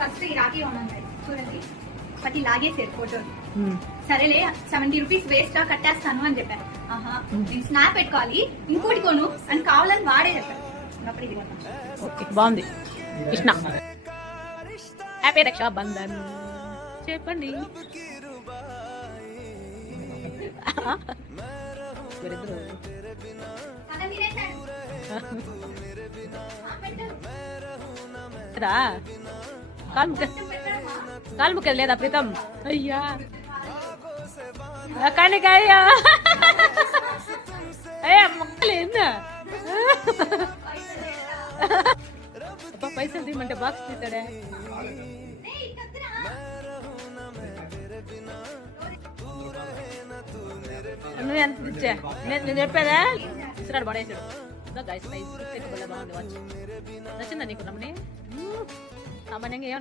First ఈ రాఖీ ఉన్నాయి చూడండి, ఒకటి లాగేసారు ఫోటో. సరేలే 70 రూపీస్ వేస్ట్ గా కట్టేస్తాను అని చెప్పాను. ఆహా నేను స్నాప్ పెట్టుకోవాలి ఇంకోటి కొను అని కావాలని వాడే చెప్పాను. అప్పుడు ఇది ఓకే బాగుంది. కృష్ణ హ్యాపీ రక్షా బంధన్ చెప్పండి. కాలు ముక్కలు లేదా ప్రీతం? అయ్యా కానీ అయ్యా అయ్యా మొక్కలు ఏందా పైసలు తీయమంటే బాక్స్ తీసాడే. నువ్వు ఎంత ఇచ్చా? నేను చెప్పేదా ఇస్తున్నాడు పడేసాడు. బాగుంది వాచ్. నచ్చిందా నీకు రమణి? సామాన్యంగా